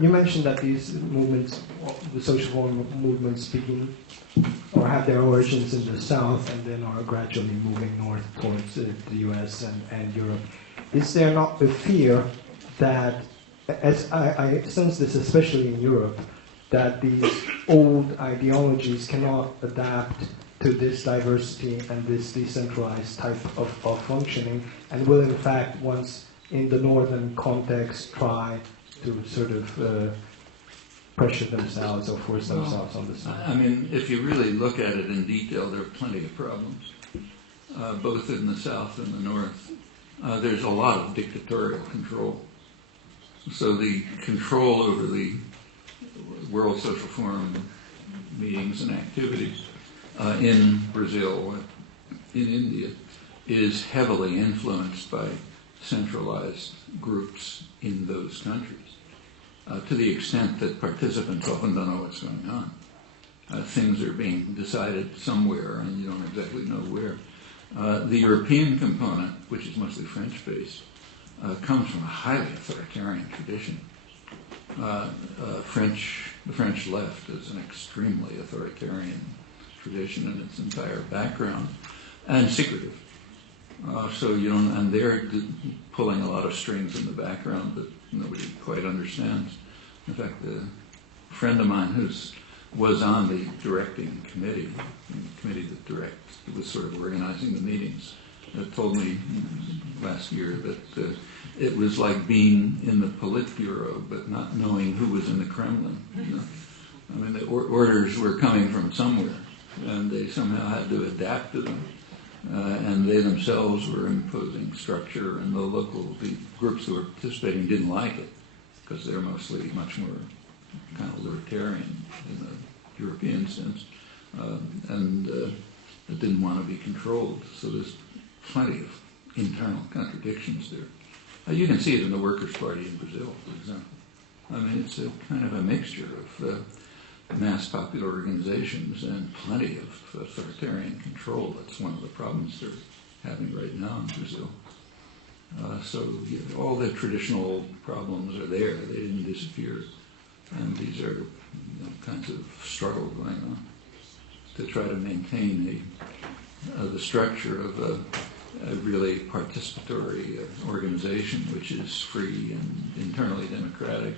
You mentioned that these movements, the social movements, begin or have their origins in the South and then are gradually moving north towards the US and Europe. Is there not the fear that, as I sense this especially in Europe, that these old ideologies cannot adapt to this diversity and this decentralized type of functioning, and will in fact, once in the northern context, try to sort of pressure themselves or force themselves on the side? I mean, if you really look at it in detail, there are plenty of problems, both in the South and the North. There's a lot of dictatorial control. So the control over the World Social Forum meetings and activities in Brazil, in India, is heavily influenced by centralized groups in those countries, to the extent that participants often don't know what's going on. Things are being decided somewhere and you don't exactly know where. The European component, which is mostly French-based, comes from a highly authoritarian tradition. The French left is an extremely authoritarian tradition in its entire background, and secretive. So you don't, and they're pulling a lot of strings in the background that nobody quite understands. In fact, a friend of mine who was on the directing committee, the committee that was sort of organizing the meetings, told me last year that it was like being in the Politburo but not knowing who was in the Kremlin. You know? I mean, the orders were coming from somewhere, and they somehow had to adapt to them. And they themselves were imposing structure, and the groups who were participating didn't like it because they're mostly much more kind of libertarian in the European sense, and that didn't want to be controlled. So there's plenty of internal contradictions there. You can see it in the Workers' Party in Brazil, for example. I mean, it's a kind of a mixture of mass popular organizations and plenty of authoritarian control. That's one of the problems they're having right now in Brazil. So all the traditional problems are there. They didn't disappear. And these are kinds of struggle going on to try to maintain the structure of a really participatory organization which is free and internally democratic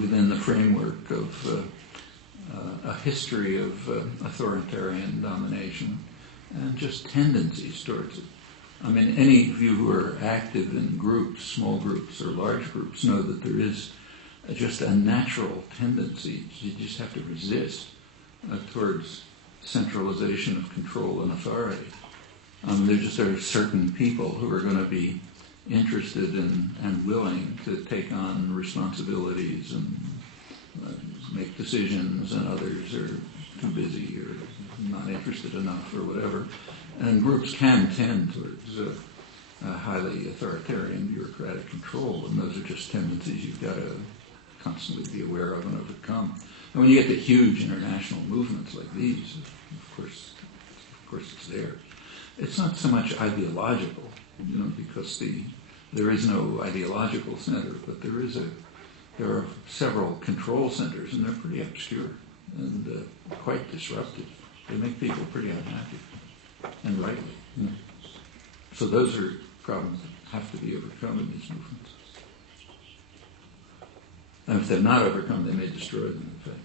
within the framework of a history of authoritarian domination and just tendencies towards it. I mean, any of you who are active in groups, small groups or large groups, know that there is just a natural tendency. You just have to resist towards centralization of control and authority. There just are certain people who are going to be interested in and willing to take on responsibilities and make decisions, and others are too busy or not interested enough or whatever. And groups can tend towards highly authoritarian bureaucratic control, and those are just tendencies you've got to constantly be aware of and overcome. And when you get to huge international movements like these, of course it's there. It's not so much ideological, because there is no ideological center, but there are several control centers, and they're pretty obscure and quite disruptive. They make people pretty unhappy, and rightly. So those are problems that have to be overcome in these movements. And if they're not overcome, they may destroy them, in fact.